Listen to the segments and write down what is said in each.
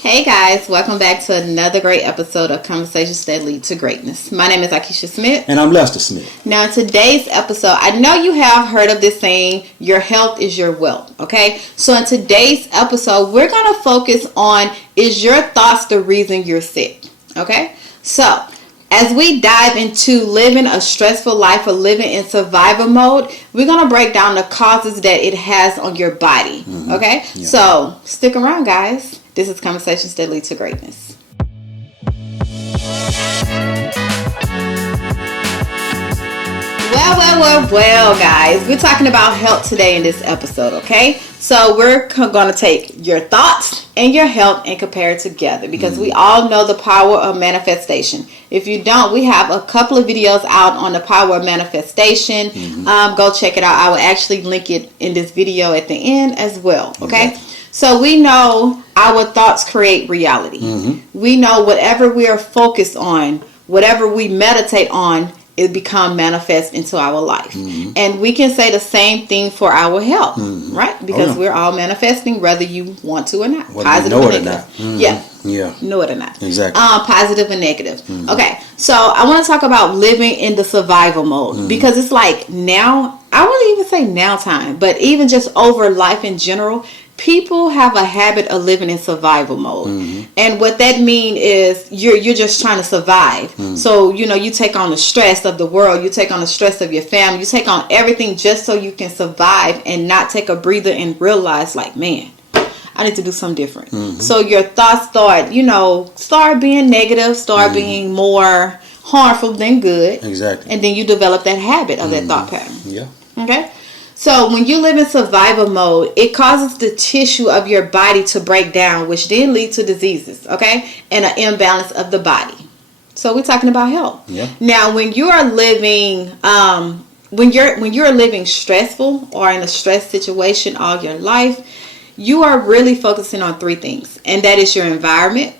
Hey guys, welcome back to another great episode of Conversations That Lead to Greatness. My name is Akeisha Smith. And I'm Lester Smith. Now in today's episode, I know you have heard of this saying, your health is your wealth, okay? So in today's episode, we're going to focus on, is your thoughts the reason you're sick, okay? So as we dive into living a stressful life or living in survival mode, we're going to break down the causes that it has on your body, okay? Yeah. So stick around, guys. This is Conversations That Lead to Greatness. Well, guys. We're talking about health today in this episode, okay? So we're going to take your thoughts and your health and compare it together because we all know the power of manifestation. If you don't, we have a couple of videos out on the power of manifestation. Go check it out. I will actually link it in this video at the end as well, okay? Exactly. So we know our thoughts create reality. We know whatever we are focused on, whatever we meditate on, it become manifest into our life. And we can say the same thing for our health, right? Because we're all manifesting whether you want to or not. Whether positive you know or negative. It or not. Yeah. Know it or not. Exactly. Positive and negative. Okay. So I want to talk about living in the survival mode because it's like now, I wouldn't even say now time, but even just over life in general, people have a habit of living in survival mode. And what that means is you're just trying to survive. So, you take on the stress of the world. You take on the stress of your family. You take on everything just so you can survive and not take a breather and realize like, man, I need to do something different. So your thoughts start being negative, start being more harmful than good. Exactly. And then you develop that habit of that thought pattern. Yeah. Okay? So when you live in survival mode, it causes the tissue of your body to break down, which then leads to diseases, okay? And an imbalance of the body. So we're talking about health. Yeah. Now, when you are living, when you're living stressful or in a stress situation all your life, you are really focusing on three things, and that is your environment,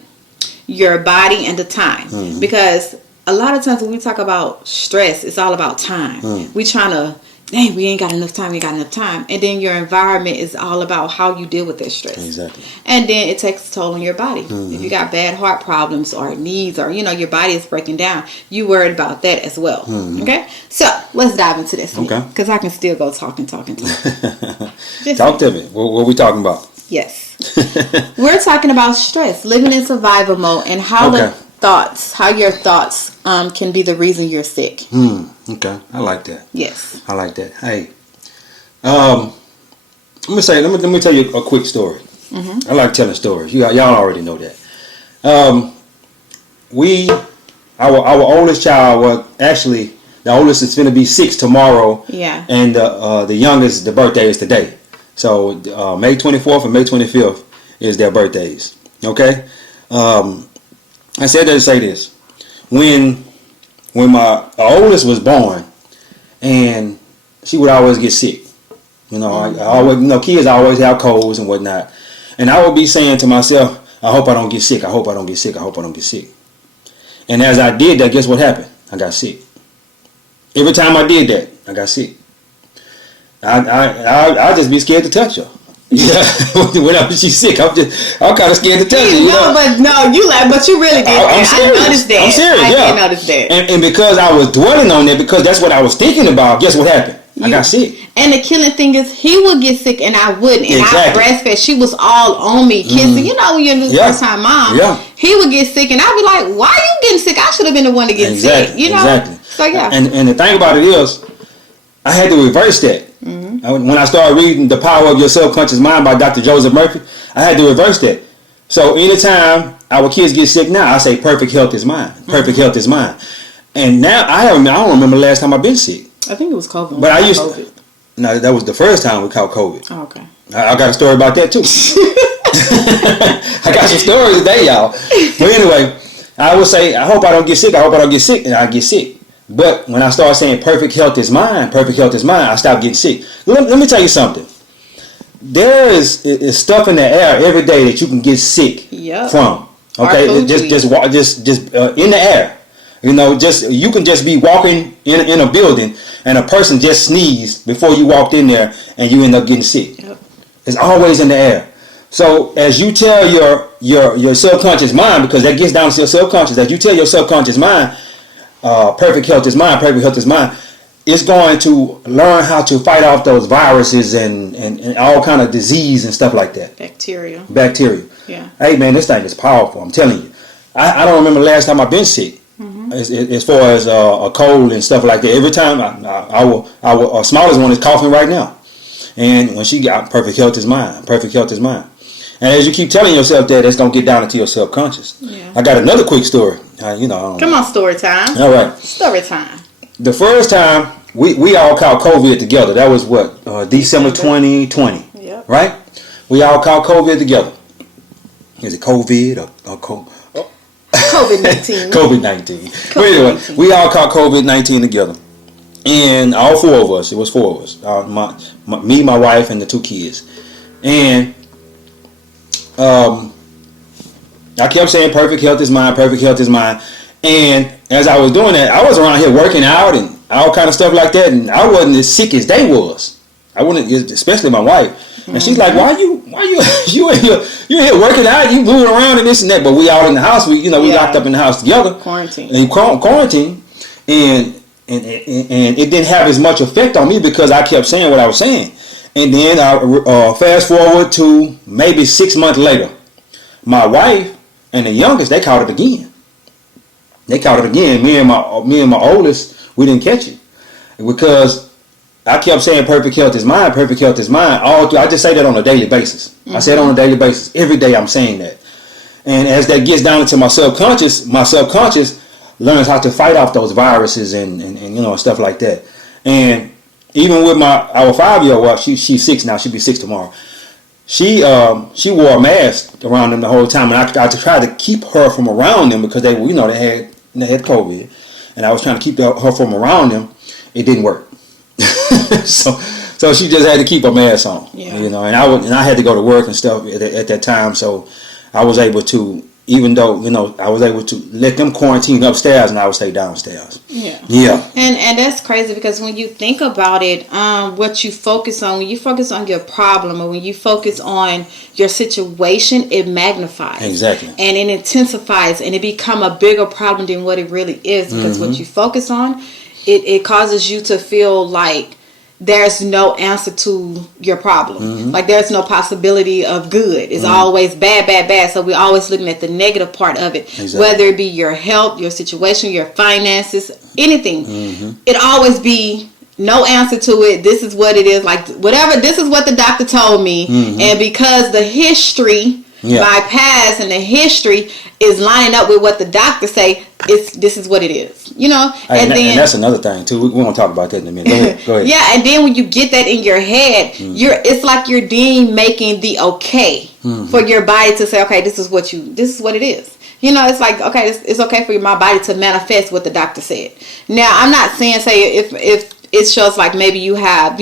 your body, and the time. Because a lot of times when we talk about stress, it's all about time. We trying to. Hey, we ain't got enough time, And then your environment is all about how you deal with that stress. Exactly. And then it takes a toll on your body. If you got bad heart problems or knees or, your body is breaking down, you worried about that as well. Okay? So, let's dive into this. Okay. Because I can still go talking. Talk to me. What are we talking about? Yes. We're talking about stress, living in survival mode, and how your thoughts can be the reason you're sick. Okay, I like that. Yes, I like that. Hey, let me tell you a quick story. I like telling stories. Y'all already know that. Our oldest child, well, actually, the oldest is going to be 6 tomorrow. Yeah. And the youngest, the birthday is today. So May 24th and May 25th is their birthdays. Okay. I said that to say this. When my oldest was born, and she would always get sick. I always, kids always have colds and whatnot. And I would be saying to myself, I hope I don't get sick. I hope I don't get sick. I hope I don't get sick. And as I did that, guess what happened? I got sick. Every time I did that, I got sick. I'd just be scared to touch her. Yeah, whenever she's sick, I'm kind of scared to tell you. But you really did. I'm serious. I noticed that. I'm serious. I did notice that. And because I was dwelling on that, because that's what I was thinking about. Guess what happened? I got sick. And the killing thing is, he would get sick and I wouldn't. And I breastfed. She was all on me, kissing. When you're the first time mom. Yeah. He would get sick, and I'd be like, "Why are you getting sick? I should have been the one to get sick." Exactly. So yeah. And the thing about it is, I had to reverse that. When I started reading The Power of Your Subconscious Mind by Dr. Joseph Murphy, I had to reverse that. So anytime our kids get sick now, I say perfect health is mine. Perfect health is mine. And now I don't remember the last time I've been sick. I think it was COVID. But no, that was the first time we caught COVID. Oh, okay. I got a story about that too. I got some stories today, y'all. But anyway, I would say, I hope I don't get sick. I hope I don't get sick. And I get sick. But when I start saying perfect health is mine, I stop getting sick. Let me tell you something. There is stuff in the air every day that you can get sick from. Okay, just in the air. You can just be walking in a building and a person just sneezed before you walked in there and you end up getting sick. It's always in the air. So as you tell your subconscious mind, because that gets down to your subconscious, as you tell your subconscious mind, perfect health is mine, perfect health is mine, it's going to learn how to fight off those viruses and all kind of disease and stuff like that. Bacteria. Yeah. Hey man, this thing is powerful. I'm telling you. I don't remember the last time I've been sick. As far as a cold and stuff like that. Every time our smallest one is coughing right now, and when she got perfect health is mine. Perfect health is mine. And as you keep telling yourself that, it's gonna get down into your subconscious. Yeah. I got another quick story. Come on, story time. All right. Story time. The first time we all caught COVID together. That was what December 2020. Yep. Right. We all caught COVID together. Is it COVID or COVID-19. COVID-19. But anyway, we all caught COVID-19 together. And all four of us, it was four of us. Me, my wife, and the two kids. And I kept saying perfect health is mine, perfect health is mine. And as I was doing that, I was around here working out and all kind of stuff like that. And I wasn't as sick as they was. I wouldn't, especially my wife. And she's like, why you in here working out, you moving around and this and that, but we all in the house, we locked up in the house together. Quarantine. And it didn't have as much effect on me because I kept saying what I was saying. And then I fast forward to maybe 6 months later, my wife and the youngest, they caught it again. Me and my oldest, we didn't catch it because I kept saying perfect health is mine, perfect health is mine. I just say that on a daily basis. I say it on a daily basis. Every day I'm saying that. And as that gets down into my subconscious learns how to fight off those viruses and stuff like that. And even with our 5-year-old, well, she's 6 now. She'll be 6 tomorrow. She wore a mask around them the whole time, and I tried to keep her from around them because they had COVID, and I was trying to keep her from around them. It didn't work. So she just had to keep her mask on, and I had to go to work and stuff at that time. So I was able to, even though I was able to let them quarantine upstairs, and I would stay downstairs. Yeah. And that's crazy because when you think about it, what you focus on, when you focus on your problem or when you focus on your situation, it magnifies. Exactly. And it intensifies and it become a bigger problem than what it really is because what you focus on, it causes you to feel like there's no answer to your problem. Like there's no possibility of good. It's always bad, bad, bad. So we're always looking at the negative part of it. Exactly. Whether it be your health, your situation, your finances, anything. It always be no answer to it. This is what it is. Like whatever, this is what the doctor told me. And because the history, my past and the history is lining up with what the doctor say, this is what it is. And that's another thing too. We're gonna talk about that in a minute. Go ahead. Yeah, and then when you get that in your head, it's like you're then making the okay for your body to say, okay, this is what it is. It's like, okay, it's okay for my body to manifest what the doctor said. Now, I'm not saying if it shows like maybe you have,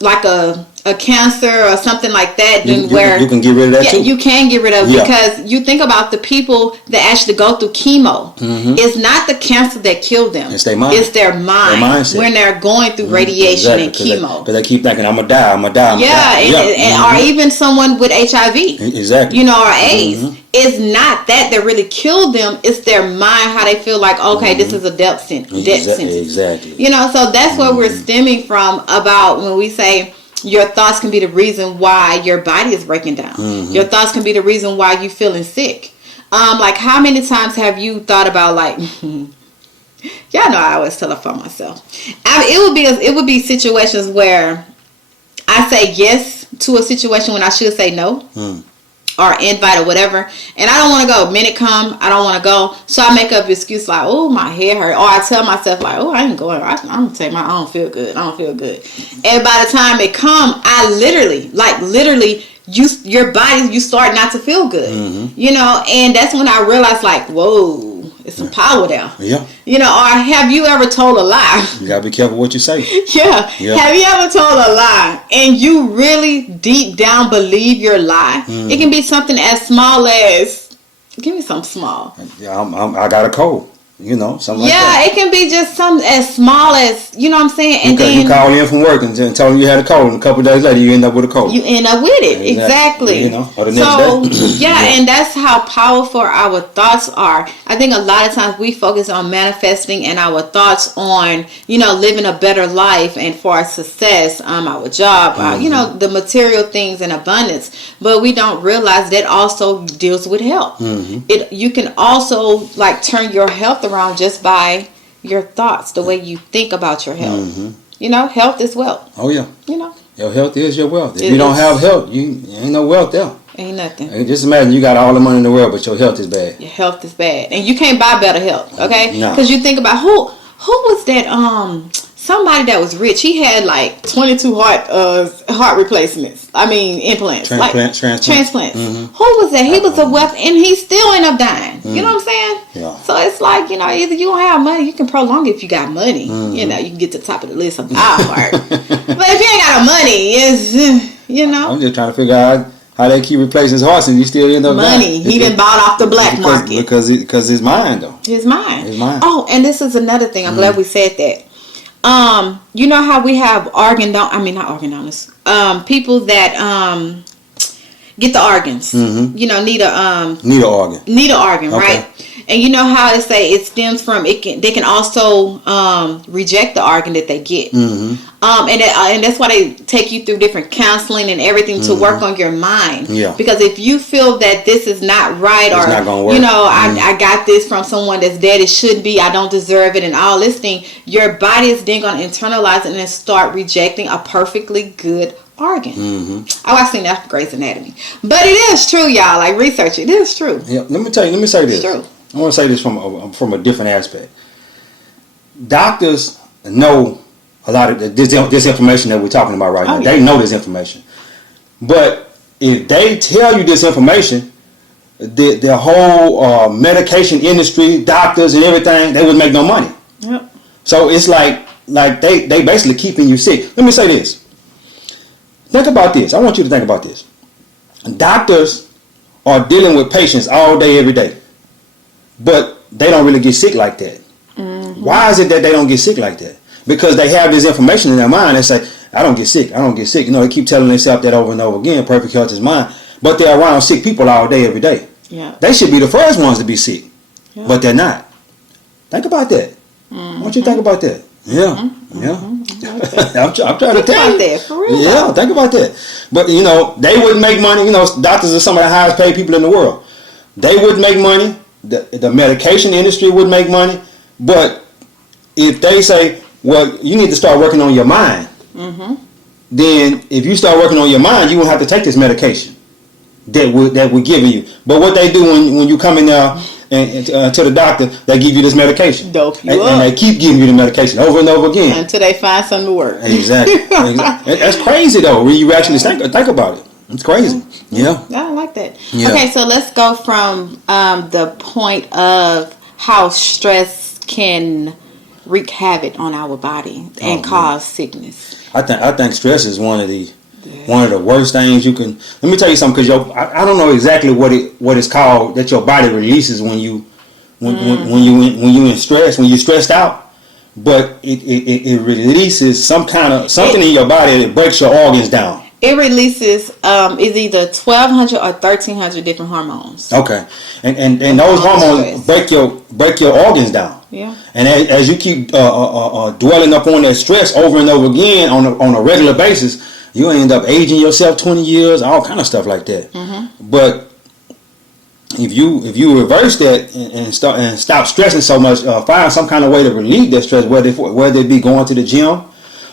like a cancer or something like that, you can get rid of that too. You can get rid of it because you think about the people that actually go through chemo. It's not the cancer that killed them. It's their mind. It's their mind. Their mindset. When they're going through radiation and chemo. Because they keep thinking, I'm going to die. Or even someone with HIV. Exactly. Or AIDS. It's not that really killed them. It's their mind, how they feel like, okay, this is a death sentence. Exactly. So that's where we're stemming from about when we say your thoughts can be the reason why your body is breaking down. Your thoughts can be the reason why you're feeling sick. Like how many times have you thought about like, y'all know I always tell it for myself. It would be situations where I say yes to a situation when I should say no. Or invite or whatever, and I don't want to go. Minute come, I don't want to go, so I make up an excuse like, oh, my head hurt, or I tell myself like, oh, I ain't going. I'm gonna take I don't feel good. And by the time it come, I literally, your body, you start not to feel good, and that's when I realized like, whoa, it's some power there. Or have you ever told a lie? You gotta be careful what you say. Have you ever told a lie and you really deep down believe your lie? It can be something as small as, give me something small. I got a cold. Something like that. Yeah, it can be just something as small as, you know what I'm saying? And then you call in from work and tell them you had a cold, and a couple of days later you end up with a cold. You end up with it, exactly. Or the next day. And that's how powerful our thoughts are. I think a lot of times we focus on manifesting and our thoughts on, living a better life and for our success, our job, the material things in abundance. But we don't realize that also deals with health. You can also turn your health around just by your thoughts, the way you think about your health. Health is wealth. Oh yeah. Your health is your wealth. If you don't have health, you ain't no wealth there. Ain't nothing. Just imagine you got all the money in the world, but your health is bad. Your health is bad, and you can't buy better health. Okay, No. because you think about who was that? Somebody that was rich. He had 22 heart replacements. I mean implants. Transplants. Who was that? He was a wealth, and he still ended up dying. You know what I'm saying? Yeah. So it's either you don't have money, you can prolong it if you got money. You can get to the top of the list of our heart. But if you ain't got no money, it's I'm just trying to figure out how they keep replacing his hearts and you still end up money. He done bought off the black market because it's mine though. His mind. His mind. Oh, and this is another thing. I'm glad we said that. You know how we have not organ donors. People that get the organs. Need an organ. Need an organ, okay. Right? And you know how they say it stems from they can also reject the organ that they get. And that's why they take you through different counseling and everything to work on your mind. Yeah. Because if you feel that this is not right, it's or not gonna work. I got this from someone that's dead, it should be, I don't deserve it, and all this thing, your body is then going to internalize it and then start rejecting a perfectly good organ. Oh, I seen that from Grey's Anatomy, but it is true, y'all. Research it is true. Yeah. Let me say this. It's true. I want to say this from a different aspect. Doctors know a lot of this information that we're talking about right now. Yeah. They know this information, but if they tell you this information, the whole medication industry, doctors and everything, they would make no money. Yep. So it's like they basically keeping you sick. Let me say this. Think about this. I want you to think about this. Doctors are dealing with patients all day, every day, but they don't really get sick like that. Why is it that they don't get sick like that? Because they have this information in their mind. They say, I don't get sick. I don't get sick. They keep telling themselves that over and over again. Perfect health is mine. But they're around sick people all day, every day. Yeah. They should be the first ones to be sick. Yeah. But they're not. Think about that. I want you to think about that. Yeah. I'm trying to tell you. That, for real. Yeah, think about that. But, they wouldn't make money. Doctors are some of the highest paid people in the world. They wouldn't make money. The medication industry would make money. But if they say, well, you need to start working on your mind, then if you start working on your mind, you won't have to take this medication that we're giving you. But what they do when you come in there and to the doctor, they give you this medication. Dope you up. And they keep giving you the medication over and over again. Until they find something to work. Exactly. That's crazy, though, when you actually think about it. It's crazy. Yeah. I don't like that. Yeah. Okay, so let's go from the point of how stress can wreak havoc on our body and cause sickness. I think stress is one of the worst things you can. Let me tell you something, because I don't know exactly what it's called that your body releases when you in stress, when you're stressed out, but it releases something in your body that breaks your organs down. It releases is either 1,200 or 1,300 different hormones. Okay, and those hormones break your organs down. Yeah. And as you keep dwelling up on that stress over and over again on a regular basis, you end up aging yourself 20 years, all kind of stuff like that. But if you reverse that and stop stressing so much, find some kind of way to relieve that stress, whether it be going to the gym,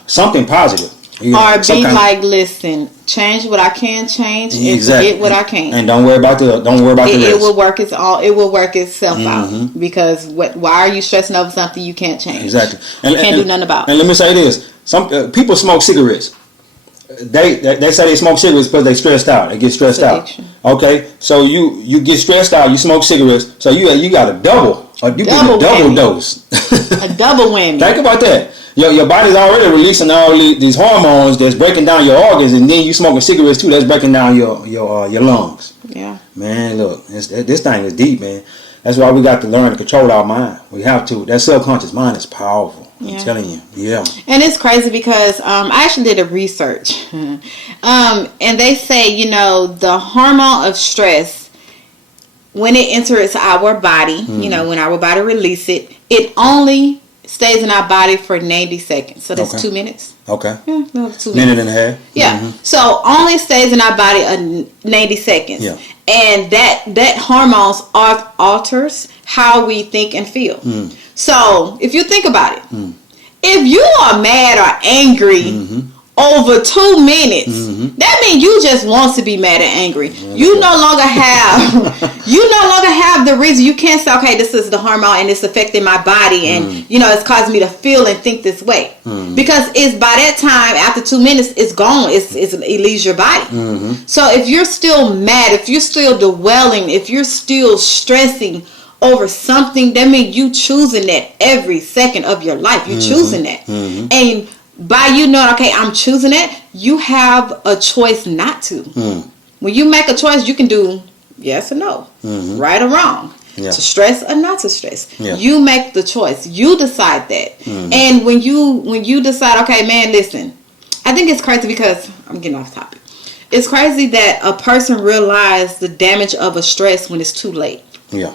something positive. Listen, change what I can change and exactly. forget what I can't. And don't worry about the rest. It will work itself out, because why are you stressing over something you can't change? Exactly. You can't do nothing about. And let me say this: some people smoke cigarettes. They say they smoke cigarettes because they stressed out. They get stressed out. Okay, so you get stressed out. You smoke cigarettes, so you got a double dose. A double whammy. Think about that. Your body's already releasing all these hormones that's breaking down your organs, and then you smoking cigarettes too. That's breaking down your lungs. Yeah. Man, look, this thing is deep, man. That's why we got to learn to control our mind. We have to. That subconscious mind is powerful. I'm telling you. Yeah. And it's crazy because I actually did a research. And they say, the hormone of stress, when it enters our body, when our body release it, it only stays in our body for 90 seconds. So that's 2 minutes. Okay. Yeah, 2 minutes. Minute and a half. Yeah. So only stays in our body 90 seconds. Yeah. And that hormones alters how we think and feel. So if you think about it, if you are mad or angry over 2 minutes, that means you just want to be mad and angry. You no longer have the reason. You can't say, okay, this is the hormone and it's affecting my body and it's causing me to feel and think this way, because it's by that time after 2 minutes it's gone. It leaves your body. So if you're still mad, if you're still dwelling, if you're still stressing over something, that means you choosing that every second of your life. You choosing that. And by you knowing, okay, I'm choosing it, you have a choice not to. When you make a choice, you can do yes or no, right or wrong, to stress or not to stress. You make the choice. You decide that. And when you decide, okay, man, listen, I think it's crazy because I'm getting off topic. It's crazy that a person realizes the damage of a stress when it's too late. Yeah.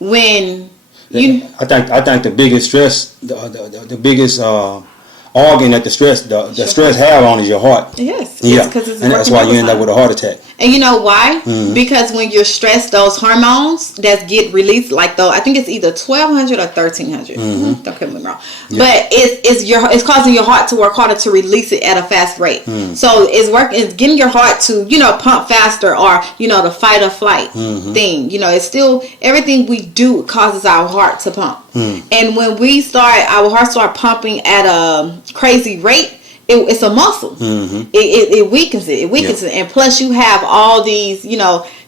When I think the biggest stress, the biggest organ that the stress have on is your heart. Yes. Yeah. It's and that's why you end up with a heart attack. And you know why? Because when you're stressed, those hormones that get released, like I think it's either 1,200 or 1,300. Don't get me wrong. Yeah. But it's causing your heart to work harder to release it at a fast rate. So it's getting your heart to pump faster, or the fight or flight thing. It's still, everything we do causes our heart to pump. And when our heart start pumping at a crazy rate, it's a muscle. It weakens it. It weakens it. And plus you have all these,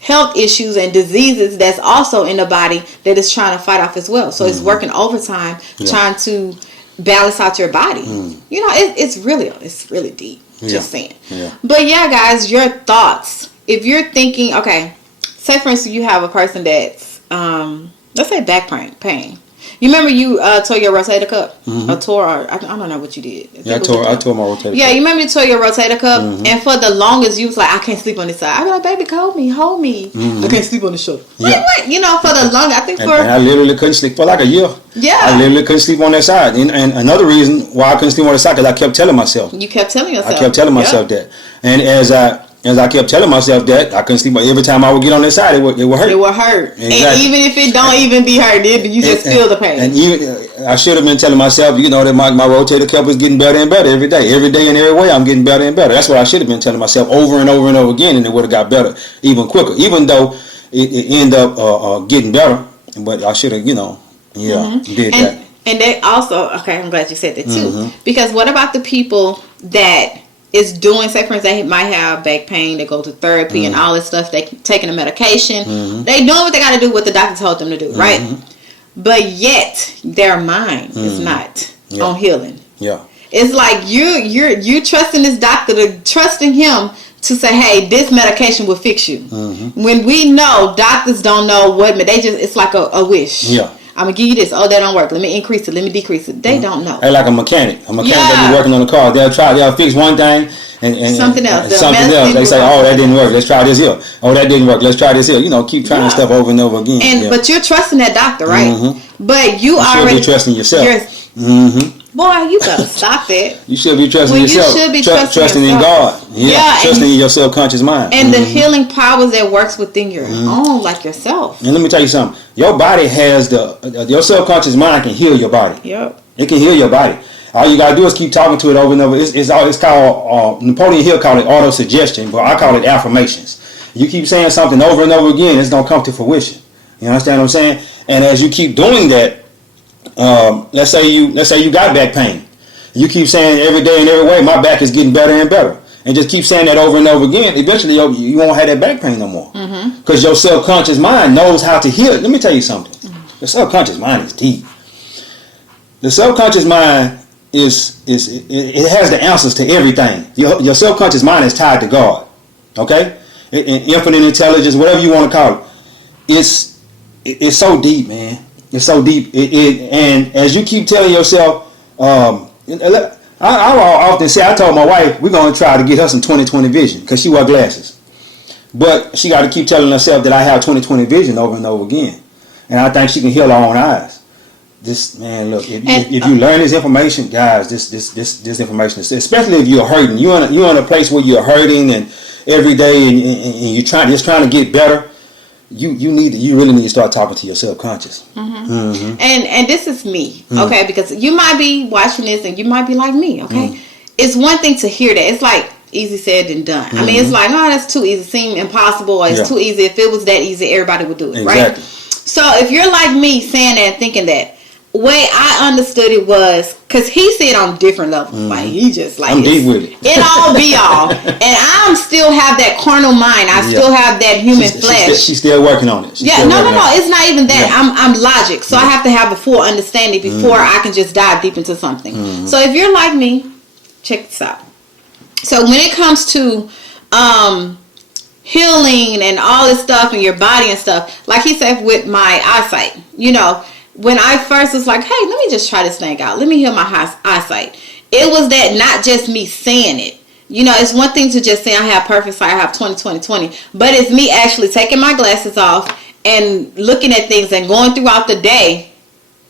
health issues and diseases that's also in the body that is trying to fight off as well. So it's working overtime, trying to balance out your body. It's really deep. Just saying. But yeah, guys, your thoughts. If you're thinking, okay, say for instance you have a person that's let's say back pain. You remember you tore your rotator cuff? I don't know what you did. I tore my rotator cuff. Yeah, you remember you tore your rotator cuff? And for the longest, you was like, I can't sleep on this side. I be like, baby, hold me. I can't sleep on the shoulder. Yeah. What? For the longest, I think and I literally couldn't sleep for like a year. Yeah. I literally couldn't sleep on that side. And another reason why I couldn't sleep on that side, because I kept telling myself. You kept telling yourself. I kept telling myself that. And as I kept telling myself that, I couldn't sleep. Every time I would get on that side, it would hurt. It would hurt. Exactly. And even if it don't even be hurt, you just feel the pain. And even I should have been telling myself, that my rotator cuff was getting better and better every day. Every day and every way, I'm getting better and better. That's what I should have been telling myself over and over and over again, and it would have got better even quicker. Even though it ended up getting better, but I should have, did that. And they also, okay, I'm glad you said that too. Because what about the people that is doing, say for instance, they might have back pain, they go to therapy and all this stuff, they taking a medication, they doing what they got to do, what the doctor told them to do, right? But yet their mind is not on healing. Yeah, it's like you trusting this doctor, trusting him to say, hey, this medication will fix you. When we know doctors don't know what it's like a wish. Yeah. I'm going to give you this. Oh, that don't work. Let me increase it. Let me decrease it. They don't know. They're like a mechanic. That be working on the car. They'll fix one thing and something else. They say, oh, that didn't work. Let's try this here. Oh, that didn't work. Let's try this here. Keep trying stuff over and over again. But you're trusting that doctor, right? But you already should be trusting yourself. Boy, you better stop that. You should be trusting yourself. You should be trusting in God. Yeah, trusting in your subconscious mind. And the healing powers that works within your own, like yourself. And let me tell you something. Your body has your subconscious mind can heal your body. Yep. It can heal your body. All you gotta do is keep talking to it over and over. It's called Napoleon Hill called it auto-suggestion, but I call it affirmations. You keep saying something over and over again, it's gonna come to fruition. You understand what I'm saying? And as you keep doing that, let's say you got back pain. You keep saying every day and every way, my back is getting better and better, and just keep saying that over and over again. Eventually, you won't have that back pain no more, because your subconscious mind knows how to heal it. Let me tell you something. The subconscious mind is deep. The subconscious mind it has the answers to everything. Your subconscious mind is tied to God. Okay, infinite intelligence, whatever you want to call it. it's so deep, man. It's so deep. And as you keep telling yourself, I often say, I told my wife, we're going to try to get her some 20/20 vision because she wear glasses. But she got to keep telling herself that I have 20/20 vision over and over again. And I think she can heal her own eyes. This, man, look, if you learn this information, guys, this information, especially if you're hurting, you're in a place where you're hurting and every day and you're trying to get better. You really need to start talking to your subconscious. And this is me, okay? Because you might be watching this and you might be like me, okay? It's one thing to hear that. It's like easy said than done. I mean, it's like, oh, that's too easy. Seem impossible. Or it's too easy. If it was that easy, everybody would do it, right? So if you're like me, saying that, thinking that, way I understood it was because he said on different levels. Like he just like I'm deep with it. It all be all, and I still have that carnal mind. I still have that human flesh. She's still working on it. No. It's not even that. I'm logic, so I have to have a full understanding before I can just dive deep into something. So if you're like me, check this out. So when it comes to healing and all this stuff in your body and stuff, like he said with my eyesight, when I first was like, hey, let me just try this thing out. Let me heal my eyesight. It was that not just me saying it. It's one thing to just say I have perfect sight, I have 20/20, but it's me actually taking my glasses off and looking at things and going throughout the day,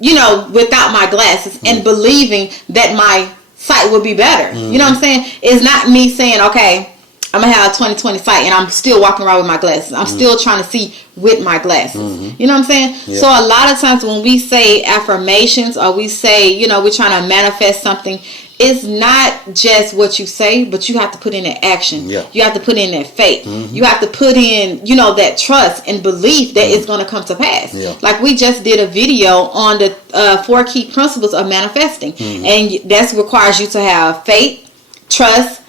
without my glasses and believing that my sight will be better. You know what I'm saying? It's not me saying, okay, I'm going to have a 20/20 sight and I'm still walking around with my glasses. I'm still trying to see with my glasses. You know what I'm saying? Yeah. So a lot of times when we say affirmations or we say, we're trying to manifest something, it's not just what you say, but you have to put in that action. Yeah. You have to put in that faith. You have to put in, that trust and belief that it's going to come to pass. Yeah. Like we just did a video on the 4 key principles of manifesting. And that requires you to have faith, trust,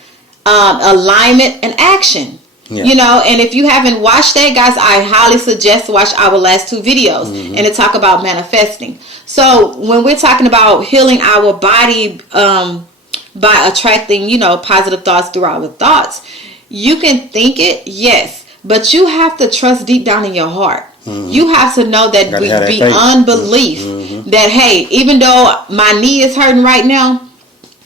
alignment, and action. And if you haven't watched that, guys, I highly suggest to watch our last 2 videos and to talk about manifesting. So when we're talking about healing our body by attracting, positive thoughts through our thoughts, you can think it, yes, but you have to trust deep down in your heart. You have to know that beyond belief that, hey, even though my knee is hurting right now,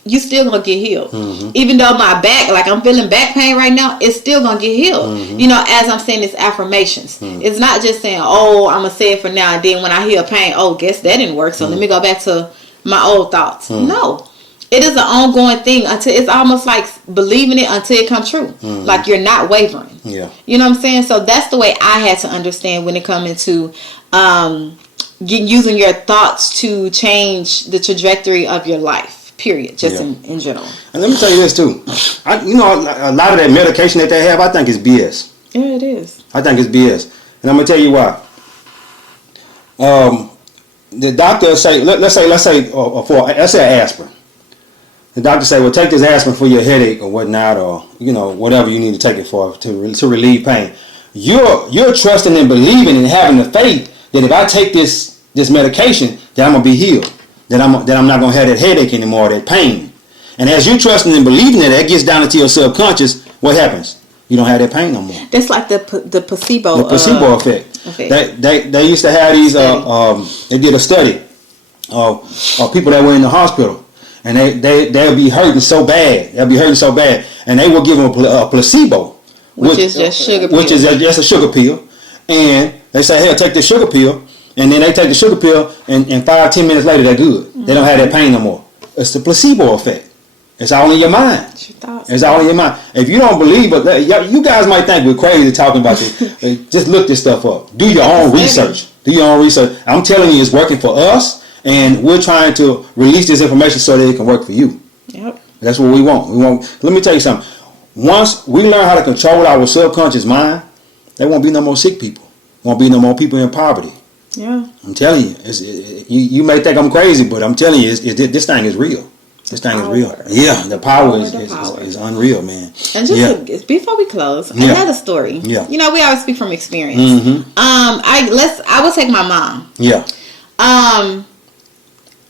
you still gonna get healed. Even though my back, like I'm feeling back pain right now, it's still gonna get healed. As I'm saying this affirmations. It's not just saying, oh, I'm gonna say it for now and then when I hear pain, oh, guess that didn't work, so let me go back to my old thoughts. No. It is an ongoing thing until it's almost like believing it until it comes true. Like you're not wavering. Yeah. You know what I'm saying? So that's the way I had to understand when it comes into using your thoughts to change the trajectory of your life. Period. Just in general. And let me tell you this too. A lot of that medication that they have, I think is BS. Yeah, it is. I think it's BS. And I'm gonna tell you why. The doctor say, let's say aspirin. The doctor say, well, take this aspirin for your headache or whatnot, or whatever you need to take it for to relieve pain. You're trusting and believing and having the faith that if I take this medication, that I'm gonna be healed. That I'm not going to have that headache anymore, that pain. And as you're trusting and believing that gets down into your subconscious, what happens? You don't have that pain no more. That's like the placebo. The placebo effect. They used to have these, they did a study of people that were in the hospital. And they'll be hurting so bad. And they will give them a placebo. Which is just sugar pill. Which is just a sugar pill. And they say, hey, take this sugar pill. And then they take the sugar pill, and 5-10 minutes later, they're good. They don't have that pain no more. It's the placebo effect. It's all in your mind. It's all in your mind. If you don't believe it, you guys might think we're crazy talking about this. Just look this stuff up. Do your own research. I'm telling you, it's working for us, and we're trying to release this information so that it can work for you. Yep. That's what we want. Let me tell you something. Once we learn how to control our subconscious mind, there won't be no more sick people. Won't be no more people in poverty. Yeah, I'm telling you, you may think I'm crazy, but I'm telling you, this thing is real. This thing is real. Yeah, the power is unreal, man. And just before we close, another story. Yeah, we always speak from experience. I will take my mom. Yeah.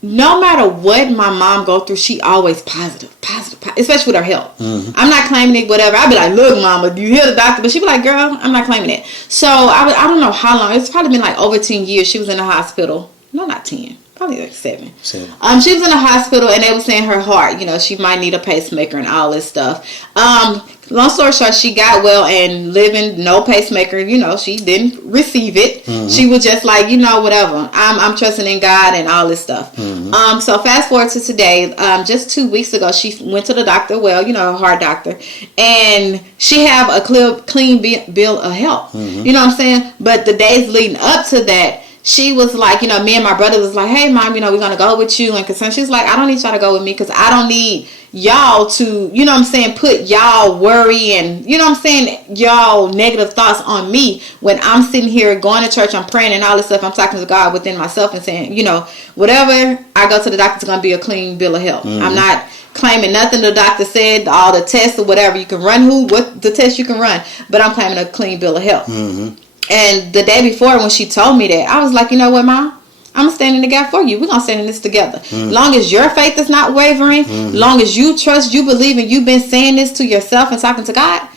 no matter what my mom go through, she always positive, especially with her health. I'm not claiming it, whatever. I'll be like, look, mama, you hear the doctor? But she be like, girl, I'm not claiming it. So I don't know how long. It's probably been like over 10 years she was in the hospital. No, not 10. Probably like 7. She was in the hospital and they were saying her heart, she might need a pacemaker and all this stuff. Long story short, she got well and living no pacemaker. She didn't receive it. She was just like, whatever. I'm trusting in God and all this stuff. So fast forward to today. Just 2 weeks ago, she went to the doctor. Well, a heart doctor, and she have a clean bill of health. You know what I'm saying? But the days leading up to that, she was like, me and my brother was like, hey, mom, we're going to go with you. And concern. She's like, I don't need y'all to go with me because I don't need y'all to, put y'all worry and, y'all negative thoughts on me when I'm sitting here going to church, I'm praying and all this stuff. I'm talking to God within myself and saying, whatever I go to the doctor, it's going to be a clean bill of health. I'm not claiming nothing the doctor said, all the tests or whatever. You can run what the test you can run, but I'm claiming a clean bill of health. And the day before when she told me that, I was like, you know what, Mom? I'm standing in the gap for you. We're going to stand in this together. Long as your faith is not wavering, long as you trust, you believe, and you've been saying this to yourself and talking to God,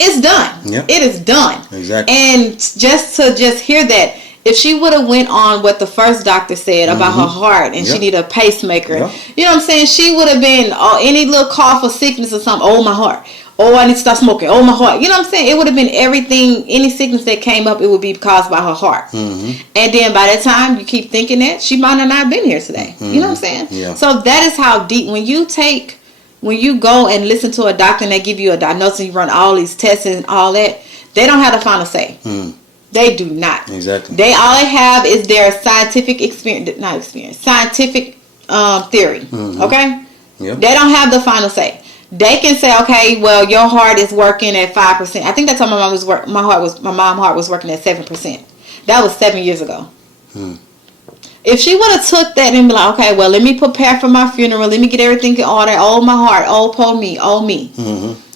it's done. Yep. It is done. Exactly. And just to hear that, if she would have went on what the first doctor said about her heart and she needed a pacemaker, you know what I'm saying? She would have been any little cough or sickness or something, my heart. Oh, I need to stop smoking. Oh, my heart. You know what I'm saying? It would have been everything, any sickness that came up, it would be caused by her heart. And then by that time, you keep thinking that, she might have not been here today. You know what I'm saying? Yeah. So that is how deep, when you go and listen to a doctor and they give you a diagnosis and you run all these tests and all that, they don't have the final say. They do not. Exactly. All they have is their scientific scientific theory. Okay? Yep. They don't have the final say. They can say, okay, well, your heart is working at 5%. I think that's how my mom's heart was working at 7%. That was 7 years ago. If she would have took that and be like, okay, well, let me prepare for my funeral. Let me get everything in order. Oh, my heart. Oh, poor me. Oh, me.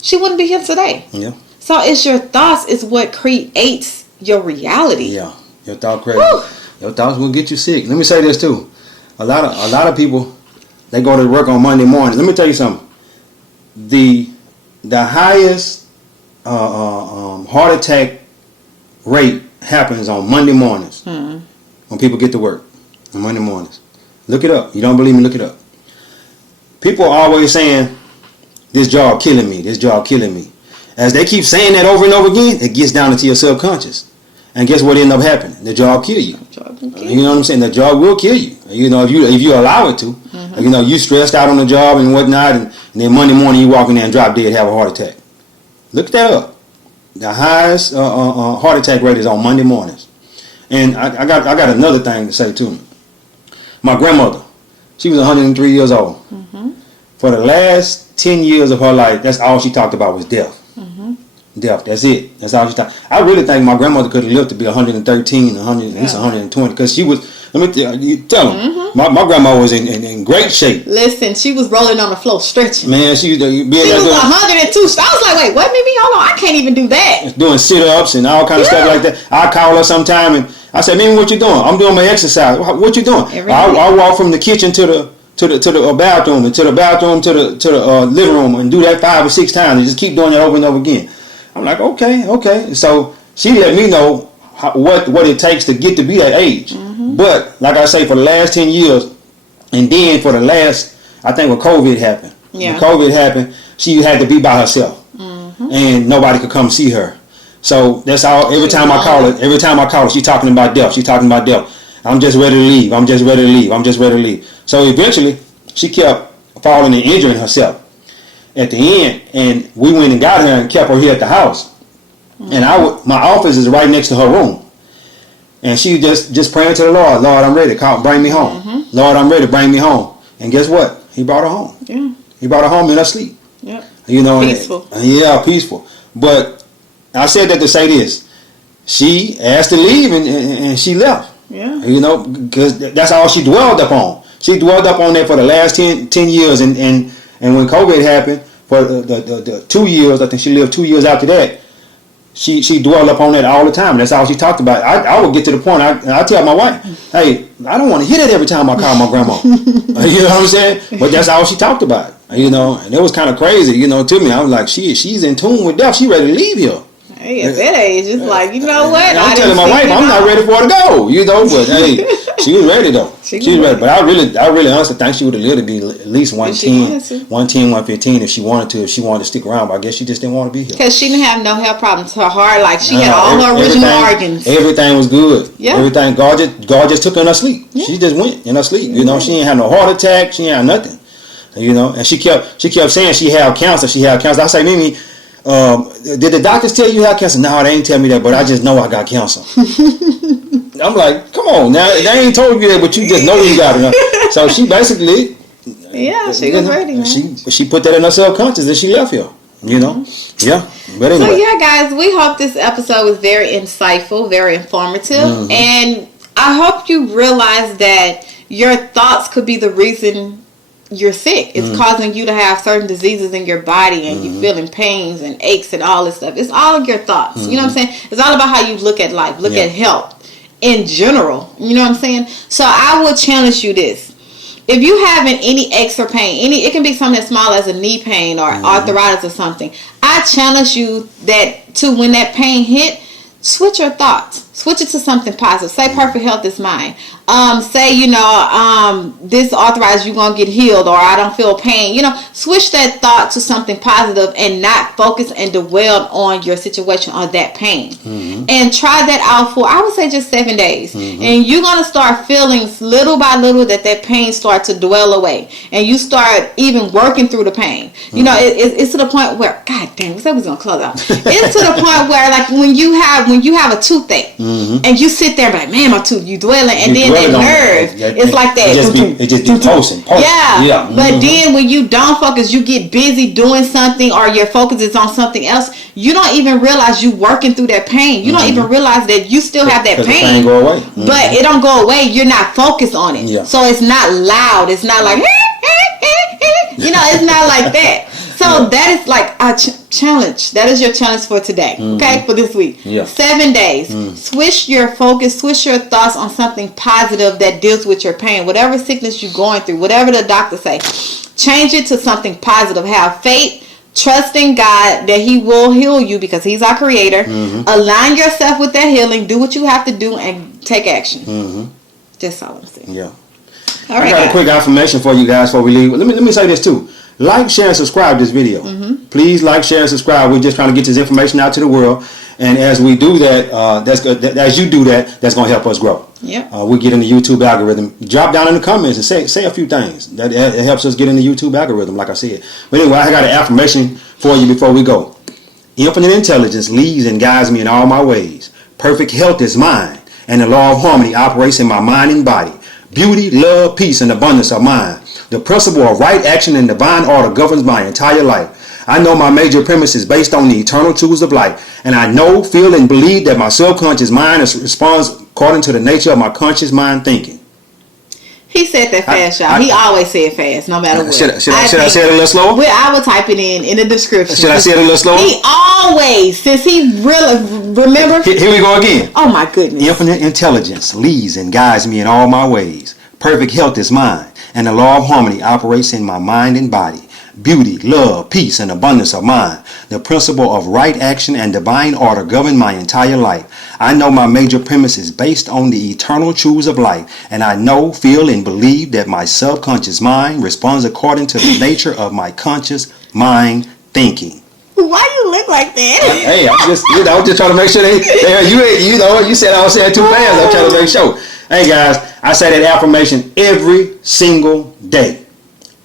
She wouldn't be here today. Yeah. So it's your thoughts is what creates your reality. Yeah. Your thought crazy. Your thoughts will get you sick. Let me say this too. A lot of people, they go to work on Monday morning. Let me tell you something. The highest heart attack rate happens on Monday mornings when people get to work on Monday mornings. Look it up. You don't believe me? Look it up. People are always saying, this job killing me. This job killing me. As they keep saying that over and over again, it gets down into your subconscious. And guess what ends up happening? The job kill you. You know what I'm saying? The job will kill you. If you allow it to. You stressed out on the job and whatnot, and then Monday morning you walk in there and drop dead, have a heart attack. Look that up. The highest heart attack rate is on Monday mornings. And I got another thing to say too. My grandmother, she was 103 years old. For the last 10 years of her life, that's all she talked about was death. Death. That's it. That's all she talked. I really think my grandmother could have lived to be 113, at least 120, because she was. Let me tell them. My grandma was in great shape. Listen, she was rolling on the floor, stretching. Man, she was 102. I was like, wait, what? Maybe hold on, I can't even do that. Doing sit-ups and all kind of stuff like that. I call her sometime and I said, "Mimi, what you doing?" "I'm doing my exercise." "What you doing?" I walk from the kitchen to the bathroom and to the bathroom to the living room and do that 5 or 6 times and just keep doing that over and over again. I'm like, okay. So she let me know what it takes to get to be that age. But like I say, for the last 10 years, and then for the last, I think when COVID happened. When COVID happened, she had to be by herself, and nobody could come see her. So that's all. Every time I call her, she's talking about death. I'm just ready to leave. I'm just ready to leave. So eventually, she kept falling and injuring herself. At the end, and we went and got her and kept her here at the house. And my office is right next to her room. And she just praying to the Lord. "Lord, I'm ready. Bring me home. Lord, I'm ready. Bring me home." And guess what? He brought her home. Yeah. He brought her home in her sleep. Yeah. Peaceful. Peaceful. But I said that to say this. She asked to leave and she left. Yeah. Because that's all she dwelled upon. She dwelled up on that for the last 10 years. And when COVID happened, for the 2 years, I think she lived 2 years after that, she dwelled upon that all the time. That's all she talked about. I would get to the point. I tell my wife, hey, I don't want to hear that every time I call my grandma. You know what I'm saying? But that's all she talked about. You know, and it was kind of crazy. You know, to me, I was like, she's in tune with death. She ready to leave here. Hey, at that age, it's like, you know what? I'm telling my wife, I'm not ready for her to go. You know, but hey, she was ready though. She was ready. But I really honestly think she would have lived to be at least 110, 115 if she wanted to. If she wanted to stick around, but I guess she just didn't want to be here. Because she didn't have no health problems. Her heart, like she had all her original organs. Everything was good. Yeah. Everything. God just took her in her sleep. Yeah. She just went in her sleep. You know, she ain't had no heart attack. She ain't had nothing. You know, and she kept saying she had cancer. She had cancer. I say, Mimi, did the doctors tell you you had cancer? No, they ain't tell me that, but I just know I got cancer. I'm like, come on, now they ain't told you that, but you just know you got it. So she basically, she was ready. Man. She put that in her subconscious and she left here. You know, yeah. But anyway, so yeah, guys, we hope this episode was very insightful, very informative, and I hope you realize that your thoughts could be the reason you're sick. It's causing you to have certain diseases in your body, and you feeling pains and aches and all this stuff. It's all your thoughts. You know what I'm saying? It's all about how you look at life, look at health in general. You know what I'm saying? So I will challenge you this. If you having any aches or pain, it can be something as small as a knee pain or arthritis or something. I challenge you that to when that pain hit, switch your thoughts. Switch it to something positive. Say perfect health is mine. Say, this arthritis, you're going to get healed, or I don't feel pain. You know, switch that thought to something positive and not focus and dwell on your situation or that pain. And try that out for, I would say, just 7 days. And you're going to start feeling little by little that pain start to dwell away. And you start even working through the pain. You know, it's to the point where, God damn, we said we was going to close out. It's to the point where, like, when you have a toothache, and you sit there and be like, man, my tooth, you dwelling, and then that nerve, it's like that. It just be pulsing. Yeah. But then when you don't focus, you get busy doing something, or your focus is on something else, you don't even realize you working through that pain. You don't even realize that you still have that pain. Go away. But it don't go away. You're not focused on it. Yeah. So it's not loud. It's not like, it's not like that. So that is like a challenge. That is your challenge for today. Okay, for this week. 7 days. Switch your focus, switch your thoughts on something positive that deals with your pain. Whatever sickness you're going through, whatever the doctor say, change it to something positive. Have faith. Trust in God that He will heal you because He's our creator. Align yourself with that healing. Do what you have to do and take action. Just all I'm saying. Yeah. All right, I got a quick affirmation for you guys before we leave. Let me say this too. Like, share, and subscribe to this video. Please like, share, and subscribe. We're just trying to get this information out to the world. And as we do that, that's going to help us grow. We get in the YouTube algorithm. Drop down in the comments and say a few things. That it helps us get in the YouTube algorithm, like I said. But anyway, I got an affirmation for you before we go. Infinite intelligence leads and guides me in all my ways. Perfect health is mine, and the law of harmony operates in my mind and body. Beauty, love, peace, and abundance are mine. The principle of right action and divine order governs my entire life. I know my major premise is based on the eternal truths of life, and I know, feel, and believe that my subconscious mind responds according to the nature of my conscious mind thinking. He said that fast, y'all. He always said fast, no matter what. Should I say it a little slower? I will type it in the description. Should I say it a little slower? He always, since he really, remember? Here we go again. Oh my goodness. Infinite intelligence leads and guides me in all my ways. Perfect health is mine, and the law of harmony operates in my mind and body. Beauty, love, peace, and abundance are mine. The principle of right action and divine order govern my entire life. I know my major premise is based on the eternal truths of life, and I know, feel, and believe that my subconscious mind responds according to the nature of my conscious mind thinking. Why you look like that? Hey, I'm just trying to make sure you said I was saying too fast. I'm trying to make sure. Hey guys, I say that affirmation every single day.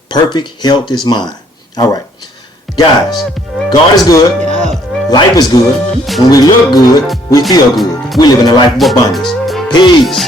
Perfect health is mine. All right. Guys, God is good. Life is good. When we look good, we feel good. We live in a life of abundance. Peace.